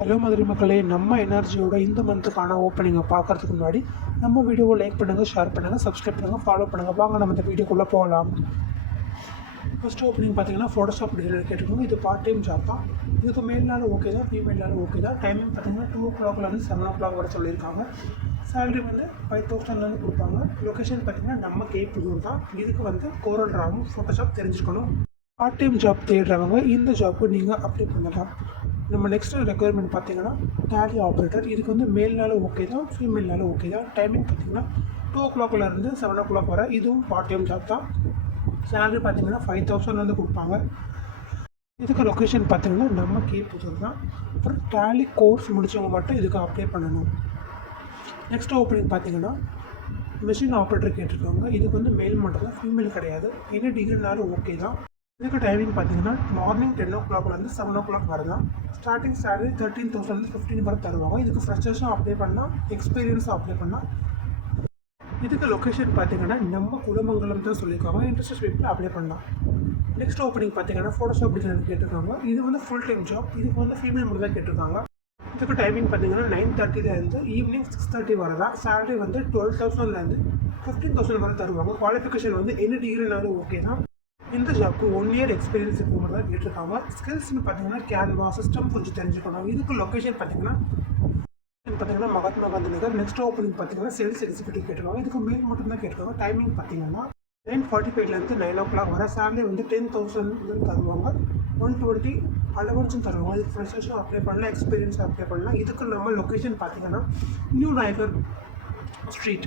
Hello Madurai மக்களே நம்ம எனர்ஜியோட இந்த மந்த்துக்கான ஓப்பனிங்கை பார்க்கறதுக்கு முன்னாடி நம்ம வீடியோவை லைக் பண்ணுங்கள் ஷேர் பண்ணுங்கள் சப்ஸ்கிரைப் பண்ணுங்கள் ஃபாலோ பண்ணுங்கள் வாங்க நம்ம இந்த வீடியோக்குள்ளே போகலாம் ஃபஸ்ட் ஓப்பனிங் பார்த்தீங்கன்னா ஃபோட்டோஷாப் டிசைனர் கேட்டிருக்கோங்க. இது பார்ட் டைம் ஜாப் தான். இதுக்கு மேல்னாலும் ஓகே தான் ஃபீமேல்னாலும் ஓகே தான். டைமிங் பார்த்தீங்கன்னா டூ ஓ கிளாக்லேருந்து செவன் ஓ கிளாக் வர சொல்லியிருக்காங்க. சேலரி வந்து ஃபைவ் தௌசண்ட்லேருந்து கொடுப்பாங்க. லொக்கேஷன் பார்த்தீங்கன்னா நம்ம கேப்பூர் தான். இதுக்கு வந்து கோரல் ராகும் ஃபோட்டோஷாப் தெரிஞ்சுக்கணும். பார்ட் டைம் ஜாப் தேடுறவங்க இந்த ஜாப்புக்கு நீங்கள் அப்ளை பண்ணலாம். நம்ம நெக்ஸ்ட் ரெக்குயர்மெண்ட் பார்த்தீங்கன்னா டேலி ஆப்ரேட்டர் இதுக்கு வந்து மேல்னாலும் ஓகே தான் ஃபீமேல்னாலும் ஓகே தான். டைமிங் பார்த்தீங்கன்னா டூ ஓ கிளாக்லேருந்து செவன் ஓ கிளாக் வர இதுவும் பார்ட் டைம் ஜாப் தான். சேலரி பார்த்தீங்கன்னா ஃபைவ் தௌசண்ட்லேருந்து கொடுப்பாங்க. இதுக்கு லொக்கேஷன் பார்த்தீங்கன்னா நம்ம கீழ்புத்தூர் தான். அப்புறம் டேலி கோர்ஸ் முடித்தவங்க மட்டும் இதுக்கு அப்ளை பண்ணணும். நெக்ஸ்ட் ஓப்பனிங் பார்த்தீங்கன்னா மிஷின் ஆப்ரேட்டர் கேட்டிருக்காங்க. இதுக்கு வந்து மேல் மட்டும் தான் ஃபீமேல் கிடையாது. என்ன டிகிரினாலும் ஓகே தான். இதுக்கு டைமிங் பார்த்தீங்கன்னா மார்னிங் டென் ஓ கிளாக்லேருந்து செவன் ஓ கிளாக் வரலாம் starting salary thirteen thousand fifteen வரை தருவாங்க. இதுக்கு ஃப்ரெஷர்ஸும் அப்ளை பண்ணலாம் எக்ஸ்பீரியன்ஸும் அப்ளை பண்ணலாம் இதுக்கு லொக்கேஷன் பார்த்தீங்கன்னா நம்ம குலமங்கலம் தான் சொல்லியிருக்காங்க. இன்ட்ரெஸ்ட் பீப்பிள் அப்ளை பண்ணலாம். நெக்ஸ்ட் ஓப்பனிங் பார்த்தீங்கன்னா ஃபோட்டோஷாப் டிசைனர் கேட்டிருக்காங்க. இது வந்து ஃபுல் டைம் ஜாப் இதுக்கு வந்து ஃபீமேல் மட்டும் தான் கேட்டிருக்காங்க. இதுக்கு டைமிங் பார்த்தீங்கன்னா நைன் தேர்ட்டிலேருந்து ஈவினிங் சிக்ஸ் தேர்ட்டி வரை தான் சேலரி வந்து டுவெல் தௌசண்ட்லேருந்து ஃபிஃப்டீன் தௌசண்ட் வரை தருவாங்க. குவாலிஃபிகேஷன் வந்து என்ன டிகிரினாலும் ஓகே தான். இந்த ஜாப்க்கு ஒன் இயர் எக்ஸ்பீரியன்ஸ் இருக்கிற தான் கேட்டிருக்காங்க. ஸ்கில்ஸ்னு பார்த்தீங்கன்னா கேன்வா சிஸ்டம் கொஞ்சம் தெரிஞ்சுக்கணும். இதுக்கு லொக்கேஷன் பார்த்தீங்கன்னா பார்த்தீங்கன்னா மகாத்மா காந்தி நகர். நெக்ஸ்ட் ஓப்பனிங் பார்த்தீங்கன்னா சேல்ஸ் எக்ஸிக்யூட்டிவ் கேட்டிருக்காங்க. இதுக்கு மேல் மட்டும் தான் கேட்டிருக்காங்க. டைமிங் பார்த்தீங்கன்னா நைன் ஃபார்ட்டி ஃபைவ்லேருந்து நைன் ஓ கிளாக் வர சேலரி வந்து டென் தௌசண்ட் தருவாங்க. ஒன் டுவெண்ட்டி அலவன்ஸும் தருவாங்க. இதுக்கு ஃப்ரெஷர்ஸும் அப்ளை பண்ணலாம் எக்ஸ்பீரியன்ஸ் அப்ளை பண்ணலாம். இதுக்கு நம்ம லொக்கேஷன் பார்த்தீங்கன்னா நியூ நாயகர் ஸ்ட்ரீட்